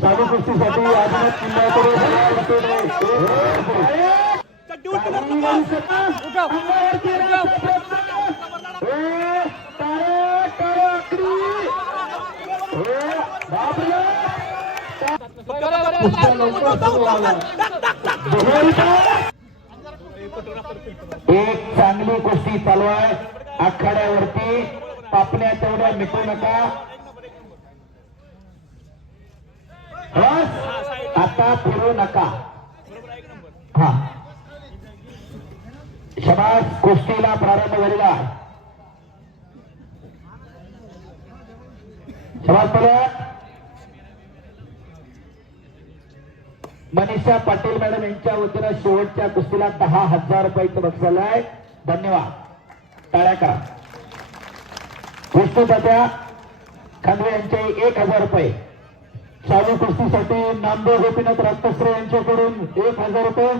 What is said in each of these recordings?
चालू कुस्तीसाठी आदिनाथ किल्ल्याकडे एक चांगली कुस्ती चालू आहे आखाड्यावरती. पापण्या तेवढ्या मिटू नका. आता फिरू नका. हा शबास. कुस्तीला प्रारंभ झालेला. शबास पलट. मनीषा पाटील मॅडम यांच्या वतीनं शेवटच्या कुस्तीला 10,000 रुपयाचं बक्षीस आहे. धन्यवाद. टाळ्या करा. कुस्तीदात्या खांदवे यांचे 1,000 रुपये. चालू कुस्तीसाठी नामदेव गोपीनाथ रक्तश्री यांच्याकडून 1,000 रुपये.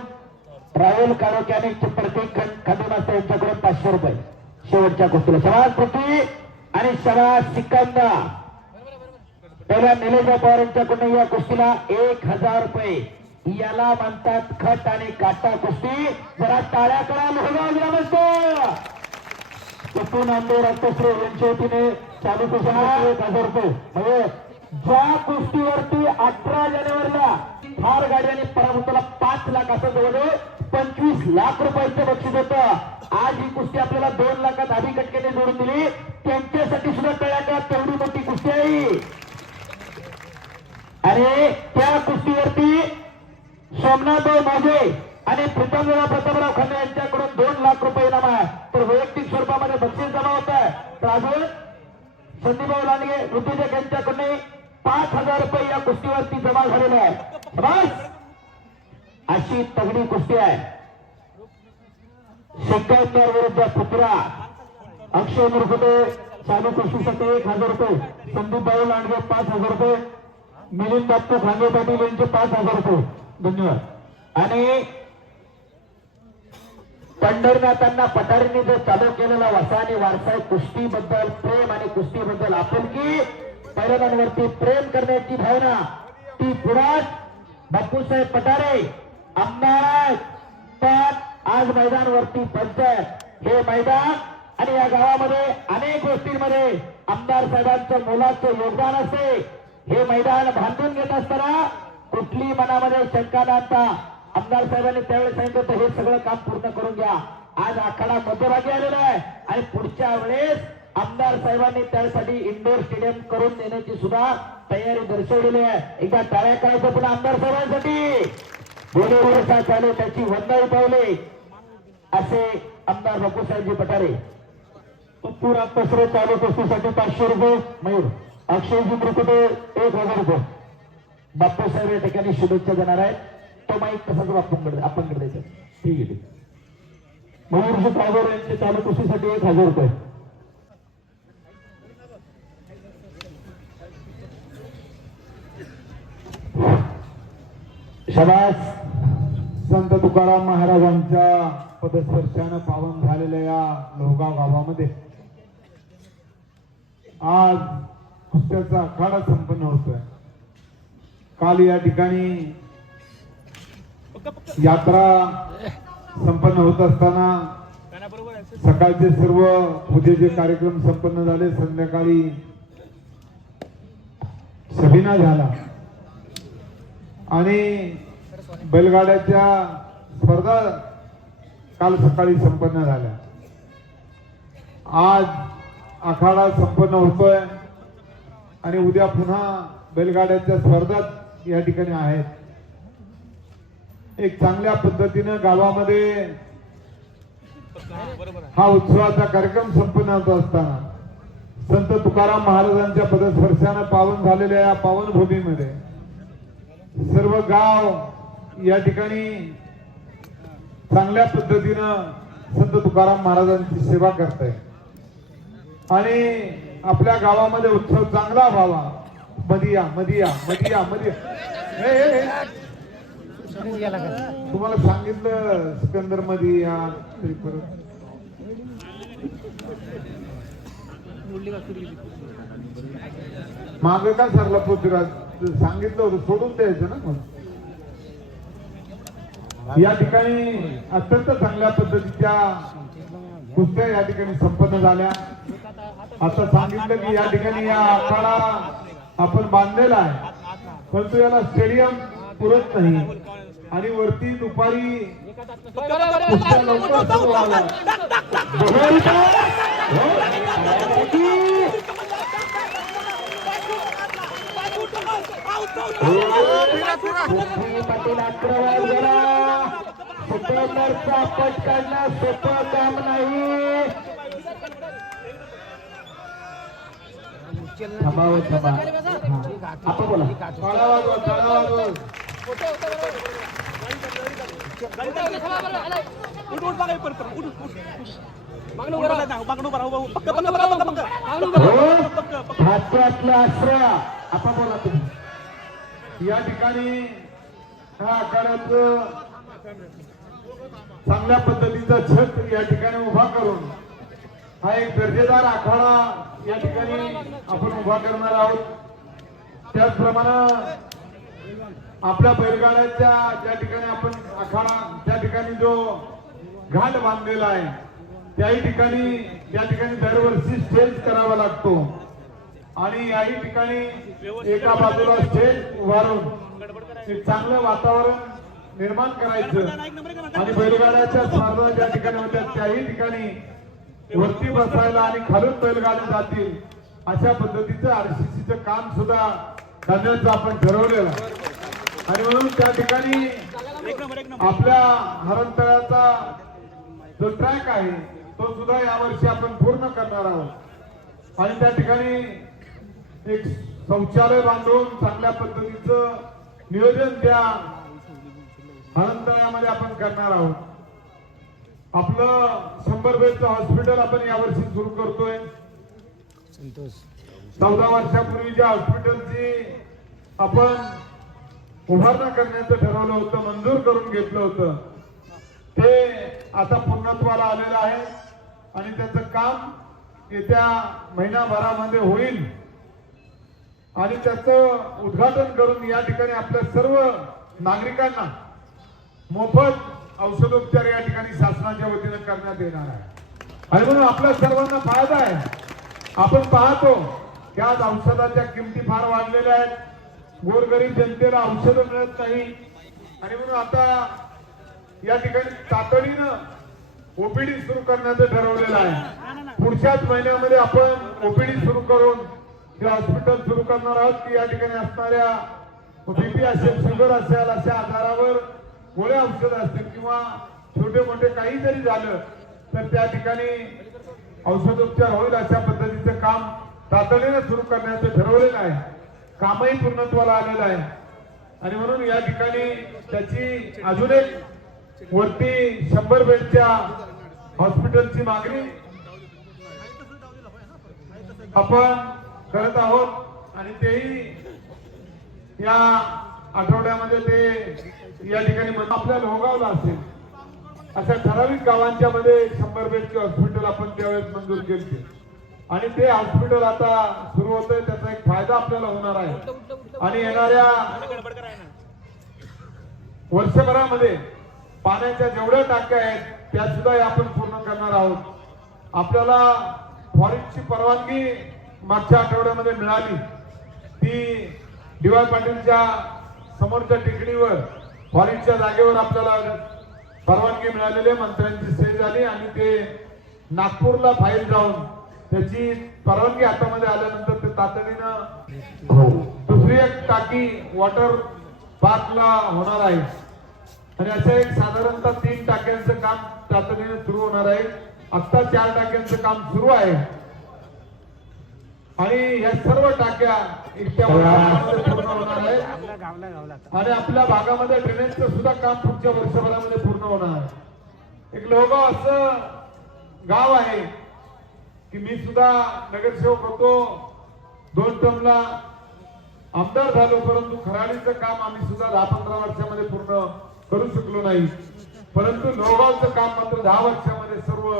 राहुल काळोक्याने प्रत्येक खांदे मास्तर यांच्याकडून 500 रुपये. शेवटच्या कुस्तीला शबास पृथ्वी आणि शबास सिकंदर. पहिल्या निलेजा पवार यांच्याकडून या कुस्तीला 1,000 रुपये. याला म्हणतात खट आणि काटा कुस्ती. जरा टाळ्या करा ग्रामस्थ. कुस्ती नामदेव रक्तश्री यांच्या वतीने चालू कुस्तीला 1,000 रुपये. म्हणजे ज्या कुस्तीवरती 18 जानेवारीला थार गाडी आणि पराभूताला 5 लाख असं जवळ 25 लाख रुपयाचं बक्षीस होतं. आज ही कुस्ती आपल्याला 2 लाखात आधी कटकेने जोडून दिली. त्यांच्यासाठी सुद्धा तयार करा. तेवढी मोठी कुस्ती आहे. आणि त्या कुस्तीवरती सोमनाथराव माझे आणि प्रतापराव खांदे यांच्याकडून 2 लाख रुपये इनाम आहे. तर वैयक्तिक स्वरूपामध्ये बक्षीस जमा होत आहे. तर अजून संदीपभाऊ लांडगे उद्योजक यांच्याकडून 5,000 रुपये या कुस्तीवरती जमा झालेले आहे. बस अशी तगडी कुस्ती आहे. सिकंदर विरुद्ध पुत्रा अक्षय मुरकुटे. चालू कुस्तीसाठी 1,000 रुपये. संदीपभाऊ लांडगे 5,000 रुपये. मिलिंद बाप्पू खांगे पाटील यांचे 5,000 रुपये. धन्यवाद. आणि पंढरनाथांना पठारीने जो चालू केलेला वसा आणि वारसा कुस्तीबद्दल प्रेम आणि कुस्तीबद्दल आपुलकी, पैलवानांवरती प्रेम करण्याची भावना ती पुढात बापूसाहेब पठारे आमदार. पण आज मैदानवरती पंचायत हे मैदान आणि या गावामध्ये अनेक गोष्टींमध्ये आमदार साहेबांचं मोलाचं योगदान असते. हे मैदान बांधून घेत असताना कुठली मनामध्ये शंका न आणता आमदार साहेबांनी त्यावेळेस सांगितलं तर हे सगळं काम पूर्ण करून घ्या. आज आखाडा मध्यभागी आलेला आहे आणि पुढच्या वेळेस आमदार साहेबांनी त्यासाठी इंडोर स्टेडियम करून देण्याची सुद्धा तयारी दर्शवलेली आहे. एकदा टाळ्या करायचं पुन्हा आमदार साहेबांसाठी. बोले चालू त्याची वंदाई पावले असे आमदार बापूसाहेबजी पठारे. पुरा कसरे चालू कुस्तीसाठी 500 रुपये. मयूर अक्षयजी मुरकुटे 1,000 रुपये. बापूसाहेब या ठिकाणी शुभेच्छा देणार आहेत. तो माईक तसाच आपण द्यायचा. ठीक आहे. मयूरजी काळभोर यांचे चालू कुस्तीसाठी 1,000 रुपये. शबास. संत तुकाराम महाराजांच्या पदस्पर्शानं पावन झालेल्या या लोहगाव गावामध्ये आज कुस्त्याचा आखाडा संपन्न होतोय. काल या ठिकाणी यात्रा संपन्न होत असताना सकाळचे सर्व पूजेचे कार्यक्रम संपन्न झाले. संध्याकाळी सभिना झाला आणि बैलगाड्याच्या स्पर्धा काल सकाळी संपन्न झाल्या. आज आखाडा संपन्न होतोय आणि उद्या पुन्हा बैलगाड्याच्या स्पर्धात या ठिकाणी आहेत. एक चांगल्या पद्धतीनं गावामध्ये हा उत्सवाचा कार्यक्रम संपन्न होत असताना संत तुकाराम महाराजांच्या पदस्पर्शानं पावन झालेल्या या पावनभूमीमध्ये सर्व गाव या ठिकाणी चांगल्या पद्धतीनं संत तुकाराम महाराजांची सेवा करत आहे आणि आपल्या गावामध्ये उत्सव चांगला व्हावा. मदिया मदिया मदिया मदिया तुम्हाला सांगितलं सिकंदर मदिया तरी परत माग का सरला पृथ्वीराज सांगितलं होतं सोडून द्यायचं ना मग. या ठिकाणी अत्यंत चांगल्या पद्धतीच्या कुस्त्या या ठिकाणी संपन्न झाल्या. आता सांगितलं की या ठिकाणी या आखाडा आपण बांधलेला आहे, परंतु याला स्टेडियम पुरत नाही आणि वरती दुपारी कुस्त्या लवकर सुरू झाल्या. पाटील आक्रमण झाला. सुपेंदरचा पट काढणं सोपं काम नाही. थांबावं थांबा. आपण बोला. टाळा वाजवा, टाळा वाजवा. हातातलं आश्रय. आपण बोला तुम्ही. या ठिकाणी हा आखाड्याचं चांगल्या पद्धतीचा छत या ठिकाणी उभा करून हा एक दर्जेदार आखाडा या ठिकाणी आपण उभा करणार आहोत. त्याचप्रमाणे आपल्या बैलगाड्याच्या ज्या ठिकाणी आपण आखाडा त्या ठिकाणी जो घाट बांधलेला आहे त्याही ठिकाणी त्या ठिकाणी दरवर्षी स्टेज करावा लागतो आणि याही ठिकाणी एका बाजूला स्टेज उभारून एक चांगलं वातावरण निर्माण करायचं आणि बैलगाड्याच्या स्पर्धा ज्या ठिकाणी होत्या त्याही ठिकाणी वरती बसायला आणि खालून बैलगाड्या जातील अशा पद्धतीचं आरसीसीचं काम सुद्धा करण्याचं आपण ठरवलेलं आणि म्हणून त्या ठिकाणी आपल्या हरणतळ्याचा जो ट्रॅक आहे तो सुद्धा यावर्षी आपण पूर्ण करणार आहोत आणि त्या ठिकाणी एक शौचालय बांधून चांगल्या पद्धतीचं नियोजन त्या हरणतळ्यामध्ये आपण करणार आहोत. आपलं 100 बेडचं हॉस्पिटल आपण यावर्षी सुरू करतोय. 14 वर्षापूर्वी ज्या हॉस्पिटलची आपण उभारणा करण्याचं ठरवलं होतं, मंजूर करून घेतलं होतं, ते आता पूर्णत्वाला आलेलं आहे आणि त्याचं काम येत्या महिनाभरामध्ये होईल आणि त्याचं उद्घाटन करून या ठिकाणी आपल्या सर्व नागरिकांना मोफत औषधोपचार या ठिकाणी शासनाच्या वतीने करण्यात येणार आहे आणि म्हणून आपल्या सर्वांना फायदा आहे. आपण पाहतो की आज औषधाच्या किमती फार वाढलेल्या आहेत, गोरगरीब जनतेला औषधं मिळत नाही आणि म्हणून आता या ठिकाणी तातडीनं ओपीडी सुरू करण्याचं ठरवलेलं आहे. पुढच्याच महिन्यामध्ये आपण ओपीडी सुरू करून हे हॉस्पिटल सुरू करणार आहोत की या ठिकाणी असणाऱ्या बीपी असेल, शुगर असेल अशा आजारावर गोळ्या औषध असतील किंवा छोटे मोठे काही जरी झालं तर त्या ठिकाणी औषधोपचार होईल अशा पद्धतीचं काम तातडीने सुरू करण्याचं ठरवलेलं आहे. कामही पूर्णत्वाला आलेलं आहे आणि म्हणून या ठिकाणी त्याची अजून एक वरती 100 बेडच्या हॉस्पिटलची मागणी आपण करत आहोत आणि तेही या आठवड्यामध्ये ते या ठिकाणी आपल्या लोहगावला असेल अशा ठराविक गावांच्या मध्ये 100 बेडचे हॉस्पिटल आपण त्यावेळेस मंजूर केले आणि ते हॉस्पिटल आता सुरू होतंय. त्याचा एक फायदा आपल्याला होणार आहे आणि येणाऱ्या वर्षभरामध्ये पाण्याच्या जेवढ्या टाक्या आहेत त्या सुद्धा आपण पूर्ण करणार आहोत. आपल्याला फॉरेस्टची परवानगी मागच्या आठवड्यामध्ये मिळाली. ती डी.वाय. पाटीलच्या समोरच्या टेकडीवर फॉरेस्टच्या जागेवर आपल्याला परवानगी मिळालेली आहे. मंत्र्यांची सही झाली आणि ते नागपूरला फाईल जाऊन त्याची परवानगी हातामध्ये आल्यानंतर ते तातडीनं दुसरी एक टाकी वॉटर पार्कला होणार आहे आणि अशा एक साधारणतः 3 टाक्यांचं काम तातडीने सुरू होणार आहे. आता 4 टाक्यांचं काम सुरू आहे आणि या सर्व टाक्या इतक्या वर्षामध्ये पूर्ण होणार आहे आणि आपल्या भागामध्ये ड्रेनेजचं सुद्धा काम पुढच्या वर्षभरामध्ये पूर्ण होणार आहे. एक लोहगाव असं गाव आहे की मी सुद्धा नगरसेवक होतो, 2 टर्मला आमदार झालो, परंतु खराडीचं काम आम्ही सुद्धा 10-15 वर्षामध्ये पूर्ण करू शकलो नाही. परंतु लोहगावचं काम मात्र 10 वर्षामध्ये सर्व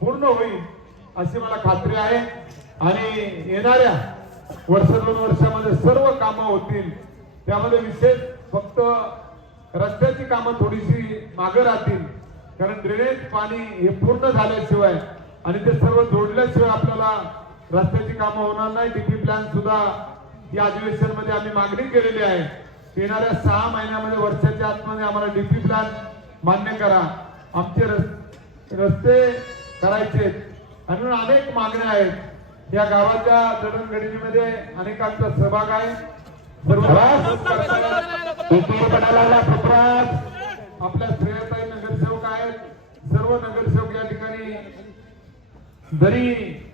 पूर्ण होईल अशी मला खात्री आहे आणि येणाऱ्या वर्ष 2 वर्षामध्ये सर्व कामं होतील. त्यामध्ये विशेष फक्त रस्त्याची कामं थोडीशी मागे राहतील, कारण ड्रेनेज पाणी हे पूर्ण झाल्याशिवाय आणि ते सर्व जोडल्याशिवाय आपल्याला रस्त्याची कामं होणार नाही. डीपी प्लॅन सुद्धा या अधिवेशनामध्ये आम्ही मागणी केलेली आहे. येणाऱ्या 6 महिन्यामध्ये वर्षाच्या आतमध्ये आम्हाला डीपी प्लॅन मान्य करा, आमचे रस्ते करायचे आणि म्हणून अनेक मागण्या आहेत. या गावाच्या जडणघडणीमध्ये अनेकांचा सहभाग आहे. सर्व आपल्या श्रेयताई नगरसेवक आहेत. सर्व नगरसेवक या ठिकाणी जरी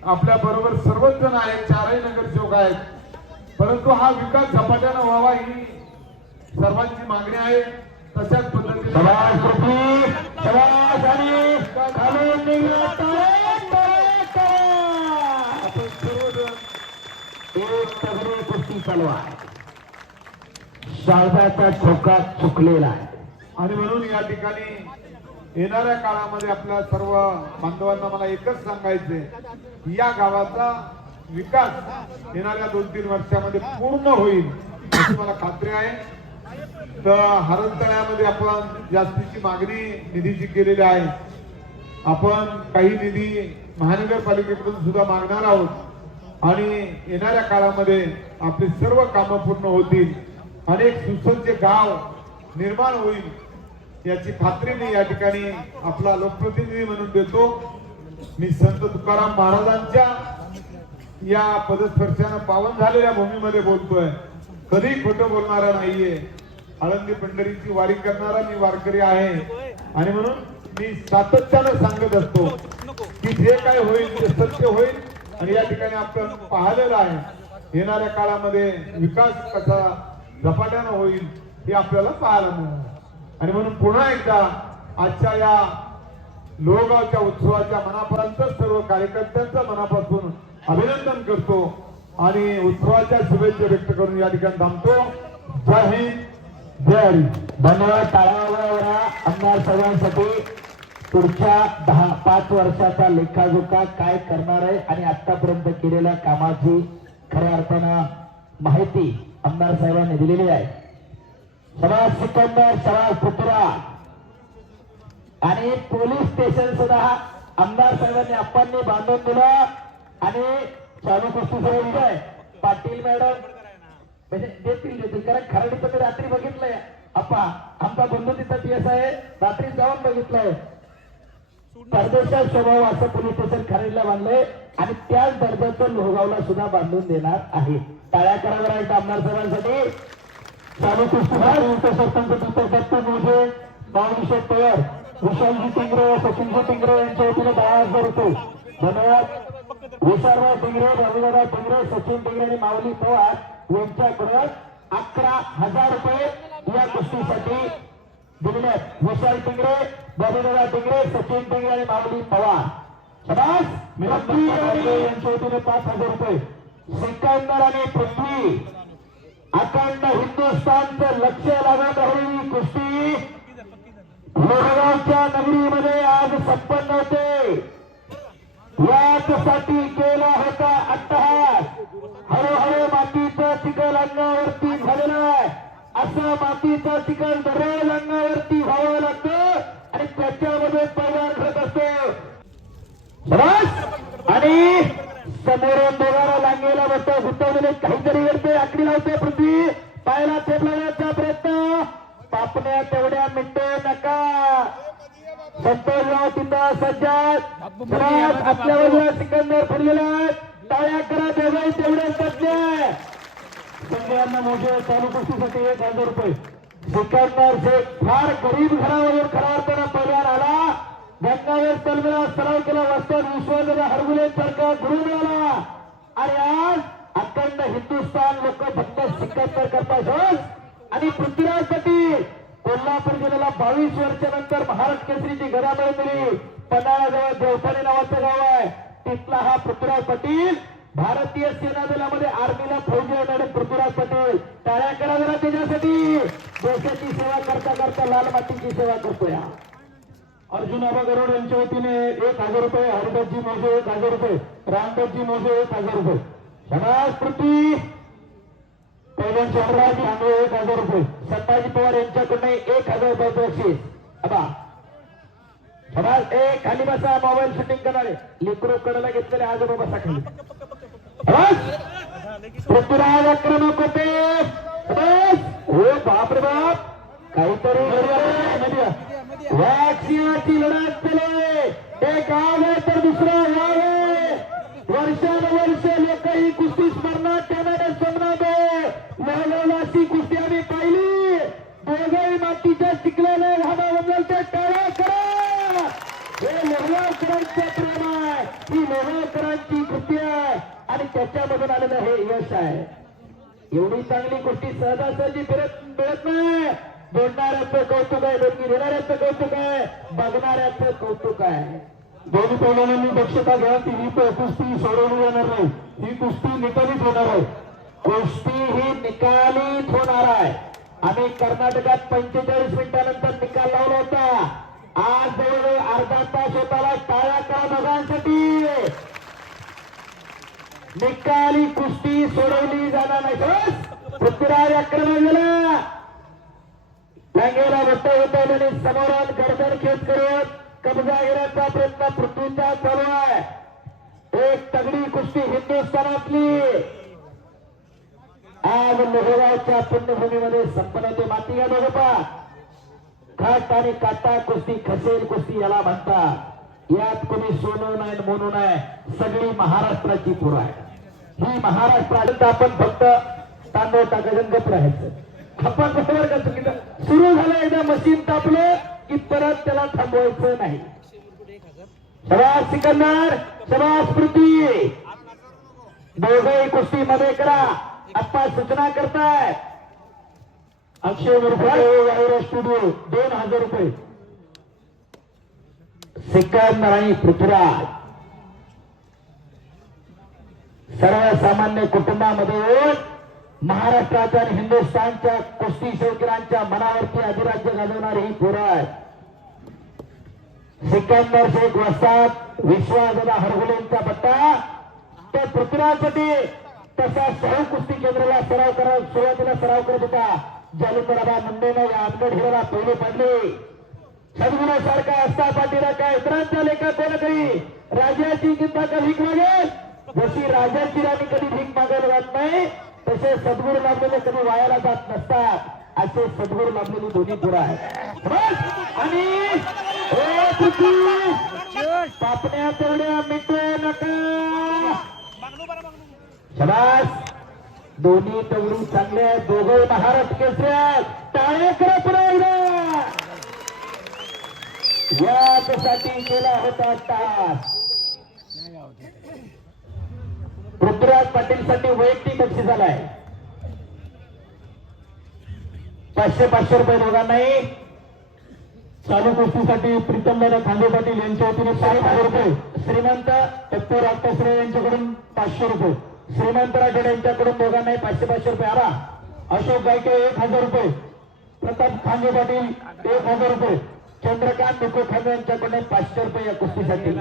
आपल्या बरोबर सर्वच जण आहेत, 4ही नगरसेवक आहेत, परंतु हा विकास झपाट्यानं व्हावा ही सर्वांची मागणी आहे. तशाच पद्धतीने आपण सर्वजण कुस्ती चालू आहे. शारदाचा ठोका चुकलेला आहे आणि म्हणून या ठिकाणी येणाऱ्या काळामध्ये आपल्या सर्व बांधवांना मला एकच सांगायचे, या गावाचा विकास येणाऱ्या 2-3 वर्षामध्ये पूर्ण होईल अशी मला खात्री आहे. तर हरणतळ्यामध्ये आपण जास्तीची मागणी निधीची केलेली आहे. आपण काही निधी महानगरपालिकेकडून सुद्धा मागणार आहोत आणि येणाऱ्या काळामध्ये आपली सर्व कामं पूर्ण होतील. अनेक सुसज्ज गाव निर्माण होईल याची खात्री मी या ठिकाणी आपला लोकप्रतिनिधी म्हणून देतो. मी संत तुकाराम महाराजांच्या या पदस्पर्शानं पावन झालेल्या भूमीमध्ये बोलतोय. कधी खोटं बोलणारा नाहीये. आळंदी पंढरीची वारी करणारा मी वारकरी आहे आणि म्हणून मी सातत्यानं सांगत असतो की जे काय होईल ते सत्य होईल. आणि या ठिकाणी आपण पाहिलेलं आहे येणाऱ्या काळामध्ये विकास कसा झपाट्यानं होईल हे आपल्याला पाहायला मिळणार. आणि म्हणून पुन्हा एकदा आजच्या या लोहगावच्या उत्सवाच्या मनापर्यंत सर्व कार्यकर्त्यांचं मनापासून अभिनंदन करतो आणि उत्सवाच्या शुभेच्छा व्यक्त करून या ठिकाणी थांबतो. जय हिंद, जय हरी. धन्यवाद. टाळ्या आमदार सर्वांसाठी पुढच्या 5 वर्षाचा लेखाजोखा काय करणार आहे आणि आतापर्यंत केलेल्या कामाची खऱ्या अर्थानं माहिती आमदार साहेबांनी दिलेली आहे. समाज सिकंदर, समाज पुतळा आणि पोलीस स्टेशन सुद्धा आमदार साहेबांनी आप्पांनी बांधून दिलं आणि चालू कुस्ती सुरू आहे. पाटील मॅडम म्हणजे देतील कारण खराडीचं मी रात्री बघितलंय. आप्पा आमचा बंधू तिथं पीएस आहे, रात्री जाऊन बघितलंय. परदेशात स्वभाव असं पोलीस स्टेशन खराडीला बांधलंय आणि त्याच दर्जाचं लोहगावला सुद्धा बांधून देणार आहे. टाळ्या कराव्या आहेत आमदार साहेबांसाठी. चालू कुस्ती सरपंच दत्तू मोठे, बावनशे तयार, विशालजी टिंगरे, सचिनजी टिंगरे यांच्या वतीने 10,000 रुपये. धन्यवाद. विशालराव टिंगरे, रविदादा टिंगरे, सचिन टिंगरे आणि माऊली पवार यांच्याकडून 11,000 रुपये या कुस्तीसाठी दिलेले आहेत. विशाल टिंगरे, रविदादा टिंगरे, सचिन टिंगरे आणि माऊली पवार. समाज यांच्या वतीने 5,000 रुपये. सिकंदर आणि पृथ्वी अखंड हिंदुस्थानचं लक्ष लागत राहिलेली कुस्ती लोहगावच्या नगरीमध्ये आज संपन्न होते. याचसाठी केला होता अट्टहास. हळूहळू मातीचं चिखल अंगावरती झालेलं आहे. असं मातीचं चिखल दररोज अंगावरती व्हावं लागतं आणि त्याच्यामध्ये पैदान घडत असतो. आणि समोरून दोघांना लांगेला बसतो गुंतवलेले काहीतरी करते, आकडी लावते. पृथ्वी पायाला थेप लावण्याचा प्रयत्न. पापण्या तेवढ्या मिटू नका. संतोषराव तिथं सज्जाद आपल्या बाजूला सिकंदर फिरलेला आहे. टाळ्या करा दोघाही तेवढे सज्ज. सगळ्यांना मोठे चालू कुस्तीसाठी 1,000 रुपये. सिकंदर शेख फार गरीब घरावरून खऱ्या अर्थानं पगार आला. गंगावेर तलमेला सराव केला. वस्ताद विश्वासदादा हरगुले सारखा गुरु मिळाला आणि आज अखंड हिंदुस्थान लोक फक्त सिकंदर करतात. आणि पृथ्वीराज पाटील कोल्हापूर जिल्ह्याला 22 वर्षानंतर महाराष्ट्र केसरीची गदा मिळवली. पन्हाळाजवळ देवठाणे नावाचं गाव आहे, तिथला हा पृथ्वीराज पाटील भारतीय सेना दलामध्ये आर्मीला फौजी होणारे पृथ्वीराज पाटील. टाळ्या करा जरा त्याच्यासाठी. देशाची सेवा करता करता लाल मातीची सेवा करतोय. अर्जुन आबा गरोड यांच्या वतीने 1,000 रुपये. हरिदासजी मोजे 1,000 रुपये. रामदासजी मोजे 1,000 रुपये. समाज पृथ्वी पहिल्यांची अनुराजी आंधळे 1000 रुपये संभाजी पवार यांच्याकडून 1000 रुपये बक्षीस अबा समाज खाली बसा मोबाईल शूटिंग करणारे लेकरो कडेला घेतलेले आजोबा बसा खाली पृथ्वीराज आक्रमक होते हो बापरे बाप काहीतरी वाक्षियाची लढत केले एक गाव आहे तर दुसरं गाव आहे वर्षानुवर्ष लोक ही कुस्ती स्मरणात ठेवणारे समनादे लहलहासी कुस्ती आम्ही पाहिली दोघेही मातीच्या चिखलाने वाहना वंदलच्या टाळ्या करा हे लोहगावकरांचं प्रेम आहे ही लोहगावकरांची कृती आहे आणि त्याच्यामधून आलेलं हे यश आहे एवढी चांगली गोष्टी सहजासहजी मिळत नाही जोडणाऱ्याचं कौतुक आहे देणगी देणाऱ्याचं कौतुक आहे बघणाऱ्याचं कौतुक आहे दोन्ही पैलवानांनी दक्षता घ्या की ही कुस्ती सोडवली जाणार नाही ही कुस्ती निकालीच होणार आहे कुस्ती ही निकालीच होणार आहे आम्ही कर्नाटकात 45 मिनिटानंतर निकाल लावला होता आज जवळजवळ अर्धा तास होताला टाळ्या करा दोघांसाठी निकाली कुस्ती सोडवली जाणार नाही पृथ्वीराज आक्रमण झाला लांगेला बट्टा होता समोरात गर्दन खेच करत कब्जा घेण्याचा प्रयत्न पृथ्वीचा चालू आहे एक तगडी कुस्ती हिंदुस्थानातली आज लोहगावच्या पुण्यभूमीमध्ये संपन्न होते माती या दोघपा खाट आणि काटा कुस्ती खसेल कुस्ती याला म्हणतात यात कोणी सोनू नाही मोनू नाही सगळी महाराष्ट्राची पुर आहे ही महाराष्ट्रात आपण फक्त तांदूळ टाकायचं गप राहायचं आपण बरोबर का चुकीचं सुरू झालं एकदा मशीन तापलं की परत त्याला थांबवायचं नाही शबास सिकंदर शबास पृथ्वी दोघेही कुस्ती मध्ये करा आप्पा सूचना करताय अक्षय वायरा स्टुडिओ 2000 रुपये सिकंदर आणि पृथ्वीराज सर्वसामान्य कुटुंबामध्ये येऊन महाराष्ट्राच्या आणि हिंदुस्थानच्या कुस्ती शौकीरांच्या मनावरती अधिराज्य गाजवणारी ही पोरं आहे सिकंदर शेख वस्ताद विश्वासदादा हरगुलेंचा पट्टा तो पृथ्वीराजसाठी तसा सहू कुस्ती केंद्राला सराव करत सुरुवातीला सराव करत होता जालिंदराबा मुंडेने या अनगढ हिरोला पहिले पडले सद्गुणासारखा असता पाटीला काय इतरांच्या लेखा कोण करी राजाची चिंता का भीक मागेल जशी राजाची राणी कधी भीक मागायला जात नाही तसे सद्गुरू लाभलेले कधी वायाला जात नसतात असे सद्गुरू लाभलेली दोन्ही गुरु आहेत आणि पापण्या तेवढ्या मिटू नका शबास दोन्ही तेवढी चांगले दोघं महाराष्ट्र केसऱ्या टाळे करा पुन्हा एकदा यासाठी केला होता तास पृथ्वीराज पाटील साठी वैयक्तिक बक्षीस झालाय 500 रुपये दोघांनाही चालू कुस्तीसाठी प्रीतमदादा खांदे पाटील यांच्या वतीने 6000 रुपये श्रीमंत टप्पू राजपसरे यांच्याकडून 500 रुपये श्रीमंत राठोड यांच्याकडून दोघांनाही 500 रुपये आला अशोक गायके 1000 रुपये प्रताप खांदे पाटील 1000 रुपये चंद्रकांत मुको खांदे यांच्याकडून 500 रुपये या कुस्तीसाठी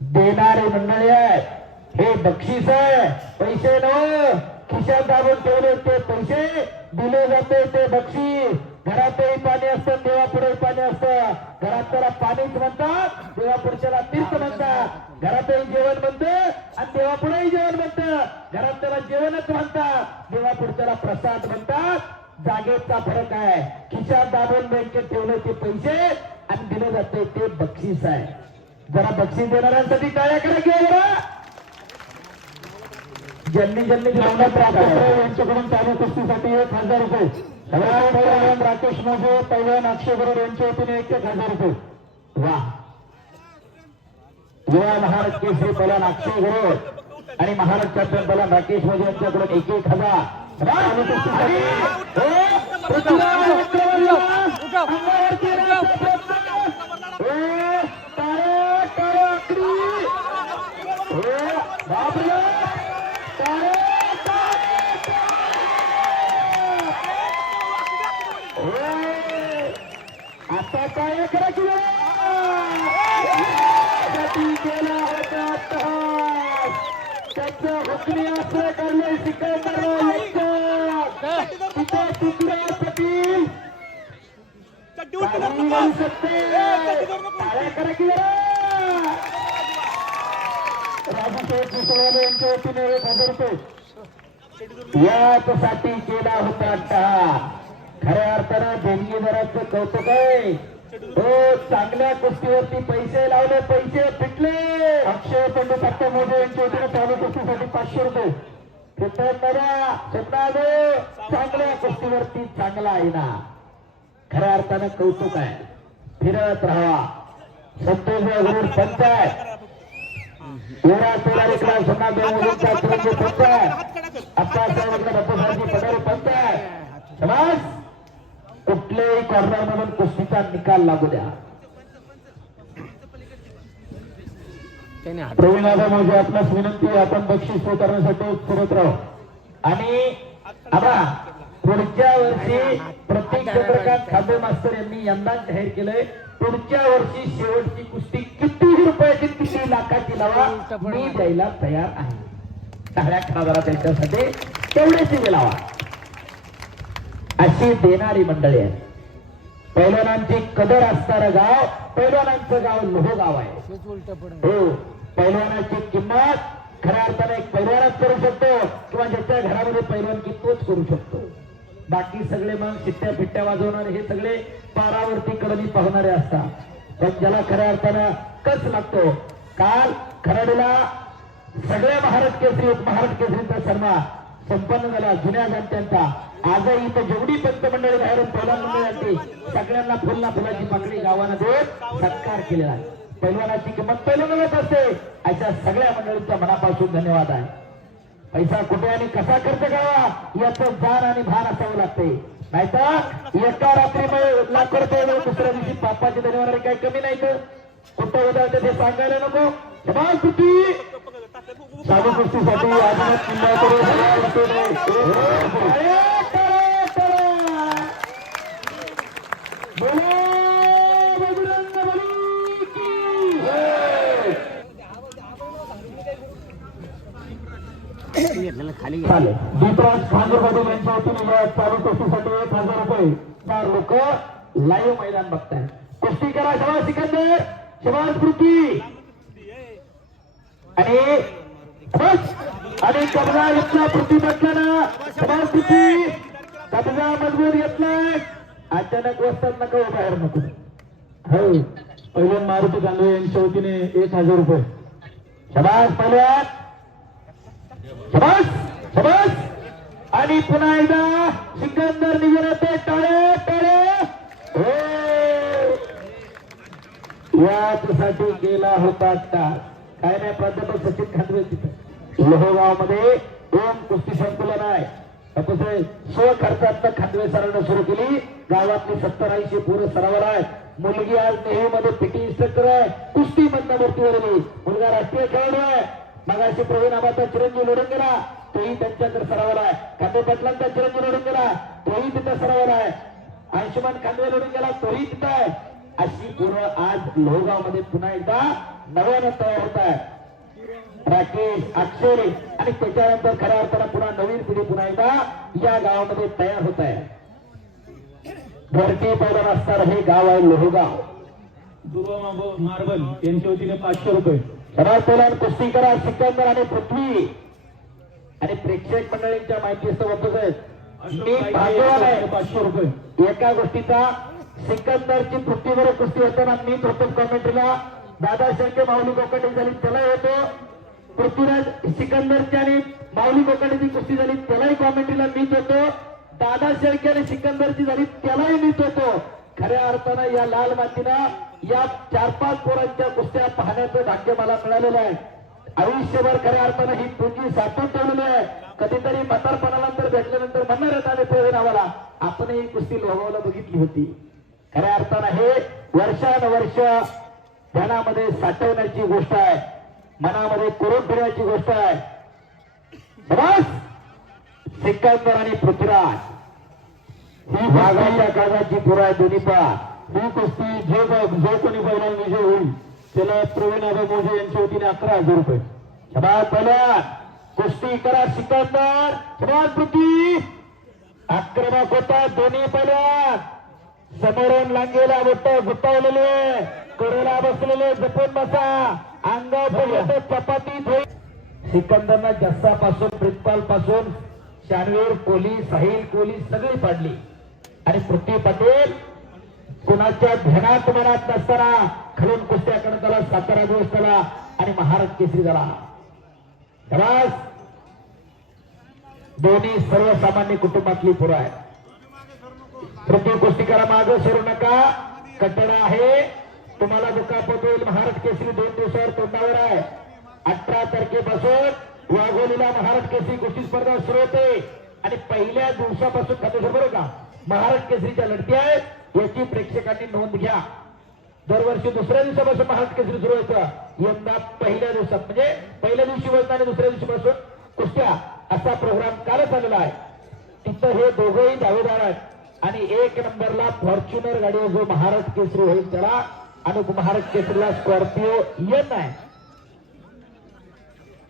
देणारे मंडळी आहेत हे बक्षीस आहे पैसे न खिशात दाबून ठेवले ते पैसे दिले जाते ते बक्षीस घरातही पाणी असतं देवापुढे पाणी असतं घरात त्याला पाणीच म्हणतात देवापुढच्याला तीर्थ म्हणतात घरातही जेवण म्हणतं आणि देवापुढेही जेवण म्हणतं घरात त्याला जेवणच म्हणतात देवापुढच्याला प्रसाद म्हणतात जागेचा फरक आहे खिशात दाबून बँकेत ठेवले ते पैसे आणि दिले जाते ते बक्षीस आहे जरा बक्षीस देणाऱ्यांसाठी टाळ्या करा किंवा बरं ज्यांनी यांच्याकडून चालू कुस्तीसाठी 1000 रुपये पैलवान राकेश मोजे पैलवान अक्षय गरुड यांच्या वतीने 1000 रुपये वा युवा महाराष्ट्र केसरी पैलवान अक्षय गरुड आणि महाराष्ट्र चॅम्पियन पैलवान राकेश मोजे यांच्याकडून 1000 चालू कुस्तीसाठी आता काय करा केला होता यांचं हुकमी आश्रय काढले सिकंदर यांचं तिथे तुकडा पटील काही होऊ शकते. टाळ्या करा की जरा. राजूसाहेब कुसळवाले यांच्या वतीने 1,000 रुपये यासाठी केला होता अट्टा. खऱ्या अर्थानं देणगीदाराचं कौतुक आहे. हो, चांगल्या कुस्तीवरती पैसे लावले, पैसे फिटले. अक्षय पंडित अट्टा मोजे यांच्या वतीने चालू कुस्तीसाठी 500 रुपये. चांगल्या कुस्तीवरती चांगला आहे ना, खऱ्या अर्थानं कौतुक आहे. फिरत राहा. संतोषराव पंचायत युवराज पेलारीकडे सोनादेव मुलींचा चिरंजीव पंचायत अप्पासाहेबांकडे बापूसाहेबजी पठारे पंचायत. समाज कुठल्याही कॉर्नर मधून कुस्तीचा निकाल लागू द्या. प्रवीणाचा म्हणजे आपणास विनंती, आपण बक्षीस स्वीकारण्यासाठी फिरत राहू. आणि आता पुढच्या वर्षी प्रत्येक चंद्रकांत खांबे मास्तर यांनी यंदा जाहीर केलंय, पुढच्या वर्षी शेवटची कुस्ती किती रुपयाची, किती लाखाची लावा, मी द्यायला तयार आहे. टाळ्या खासदारा त्यांच्यासाठी तेवढेच लावा. अशी देणारी मंडळी आहे. पैलवानांची कदर असणारं गाव, पैलवानांचं गाव लोहगाव आहे. हो, पैलवानाची किंमत खऱ्या अर्थाने एक पैलवानच करू शकतो, किंवा ज्याच्या घरामध्ये पैलवानकी तोच करू शकतो. बाकी सगळे मग शिट्ट्या फिट्ट्या वाजवणारे हे सगळे पारावरती कडनी पाहणारे असतात. पण ज्याला खऱ्या अर्थानं कच लागतो. काल खराडीला सगळ्या महाराष्ट्र केसरी उपमहाराष्ट्र केसरीचा सन्मान संपन्न झाला जुन्या जाणत्यांचा. आजही इथं जेवढी पंतमंडळी बाहेरून प्रधान मंडळांची सगळ्यांना फुलना फुलाची पाकळी गावानं देत सत्कार केलेला आहे. पैलवानाची किंमत पैलवानालाच असते. अशा सगळ्या मंडळींच्या मनापासून धन्यवाद आहे. पैसा कुठे आणि कसा खर्च करावा याचं जाण आणि भान असावं लागते. नाहीतर एका रात्रीमध्ये लाख रुपये दुसऱ्या दिवशी बाप्पाची धन्यवाद काही कमी नाही. तर कुठं उदाहरण ते सांगायला नको. समाज कुस्ती चालू कुस्तीसाठी आदिनाथ खाली दीपराज खांदूरपाटील यांच्या वतीने चालू कुस्तीसाठी 1,000 रुपये. 4 लोक लाईव्ह मैदान बघताय. कुस्ती करा शबाज सिकंदर, शबाज कृती आणि कब्जा घेतला पृथ्वी म्हटलं शबाज कृती. कब्जा मजबूत घेतलाय. अचानक वस्तात नका बाहेर नको. हो, पहिल्या मारुती गांधळे यांच्या वतीने 1,000 रुपये. शबाज पहिल्यात शबाज शबाज. आणि पुन्हा एकदा सिकंदर निघून येते. टाळे टाळे. यासाठी गेला होता काय नाही. प्राध्यापक सचिन खांदवे तिथं लोहगाव मध्ये 2 कुस्ती संकुलन आहे. स्वखर्चात खांदवे सरांना सुरू केली. गावातली 70-80 पोरं सरावाला आहेत. मुलगी आज नेहमी मध्ये पीटी इन्स्ट्रक्टर आहे. कुस्ती बंदावरतीवरली मुलगा राष्ट्रीय खेळाडू आहे. मगाशी प्रवीण आबाचा चिरंजीव लढून गेला, तोही त्यांच्याकडे सरावाला आहे. खांदे पाटलांचा चिरंजीव लढून गेला, तोही तिथं सरावाला आहे. अंशुमान खांदवे लढून गेला, तोही तिथं आहे. अशी पोरं आज लोहगाव मध्ये पुन्हा एकदा नव्यानं तयार होत आहे. राकेश अक्षय आणि त्याच्यानंतर खऱ्या अर्थानं पुन्हा नवीन पिढी पुन्हा एकदा या गावामध्ये तयार होत आहे. भरती पैलवान असणार हे गाव आहे लोहगाव. दुर्वा मार्बल यांच्या वतीने 500 रुपये. खऱ्या पैलवान कुस्ती करा सिकंदर आणि पृथ्वी. आणि प्रेक्षक मंडळींच्या माहितीसोबतच मी भाग्यवान आहे. 500 रुपये. एका गोष्टीचा सिकंदरची पृथ्वीवर कुस्ती होताना मीच होतो कॉमेंट्रीला. दादा शेळके माऊली कोकटे झाली त्यालाही होतो. पृथ्वीराज सिकंदरची आणि माऊली कोकटेची कुस्ती झाली त्यालाही कॉमेंट्रीला मीच होतो. दादा शेळके आणि सिकंदरची झाली त्यालाही मीच होतो. खऱ्या अर्थानं या लाल मातीनं या 4-5 पोरांच्या कुस्त्या पाहण्याचं भाग्य मला मिळालेलं आहे. आयुष्यभर खऱ्या अर्थानं ही पुंजी साठवून ठेवलेली आहे. कधीतरी म्हातारपणानंतर भेटल्यानंतर म्हणणार आहेत आम्ही प्रवीण आम्हाला आपण ही कुस्ती लोहगावला बघितली होती. खऱ्या अर्थानं हे वर्षानुवर्ष ध्यानामध्ये साठवण्याची गोष्ट आहे. मनामध्ये करून फिरण्याची गोष्ट आहे. बस सिकंदर आणि पृथ्वीराज ही वाघाच्या काळाची पुरा दोन्ही पार. ही कुस्ती जो कोणी पहिला विजय होईल त्याला प्रवीण आबा मोजे यांच्या वतीने 11,000 रुपये. शबाद पहिला कुस्ती करा सिकंदर समान पृथ्वी आक्रमक होता दोन्ही पहिल्यात समोरून लांगेला बोट गुतावलेले कडेला बसलेले जपून बसा अंगापर्यंत चपातीत होईल सिकंदरना जस्सापासून प्रितपाल पासून शानवीर कोहली साहिल कोहली सगळी पाडली आणि पृथ्वी पटेल कुणाच्या ध्यानात मनात नसताना खालून कुस्त्या करत आला सातारा दिवस झाला आणि महाराज केसरी झाला शाबास दोन्ही सर्वसामान्य कुटुंबातली पोरं आहेत पृथ्वी कुस्ती करा मागे सरू नका कटडा आहे तुम्हाला दुखापत होईल महाराज केसरी 2 दिवसावर तोंडावर आहे 18 तारखेपासून वाघोलीला महाराज केसरी कुस्ती स्पर्धा सुरू होते आणि पहिल्या दिवसापासून खाते बरोबर का महाराज केसरीच्या लढती आहेत याची प्रेक्षकांनी नोंद घ्या दरवर्षी दुसऱ्या दिवसापासून महाराज केसरी सुरू व्हायचं यंदा पहिल्या दिवसात म्हणजे पहिल्या दिवशी बोलता आणि दुसऱ्या दिवशीपासून कुस्त्या असा प्रोग्राम कालच आलेला आहे तिथं हे दोघंही दावेदार आहेत आणि 1 नंबरला फॉर्च्युनर गाडीवर जो महाराज केसरी होईल त्याला आणि महाराज केसरीला स्कॉर्पिओ येत आहे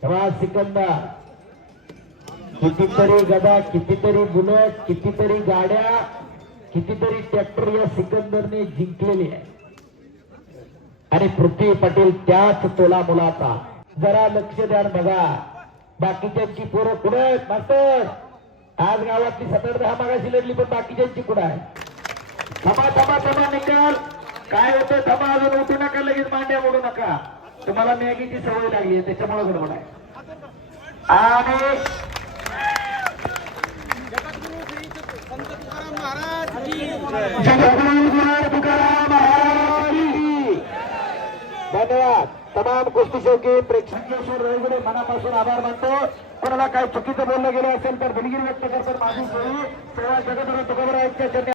तेव्हा सिकंदर कितीतरी गदा कितीतरी बुलेट कितीतरी गाड्या कितीतरी ट्रॅक्टर या सिकंदरने जिंकलेली आहे आणि पृथ्वी पटेल त्याच तोला मुलाचा जरा लक्ष द्या बघा बाकीच्यांची पोरं कुठे आहेत मास्तर आज गावातली 17-10 मागाशी लढली पण बाकीच्यांची कुठं आहे थांबा थांबा थांबा निकाल काय होतं थांबा अजून उठू नका लगेच मांड्या मोडू नका तुम्हाला मॅगीची सवय लागली आहे त्याच्यामुळे गडबड आहे आणि धन्यवाद तमाम कुस्ती शौकीन प्रेक्षक रविगुडे मनापासून आभार मानतो कोणाला काय चुकीचं बोललं गेलं असेल तर दिलगिरी व्यक्त करतात माझी सेवा जगत तुकाराम यांच्या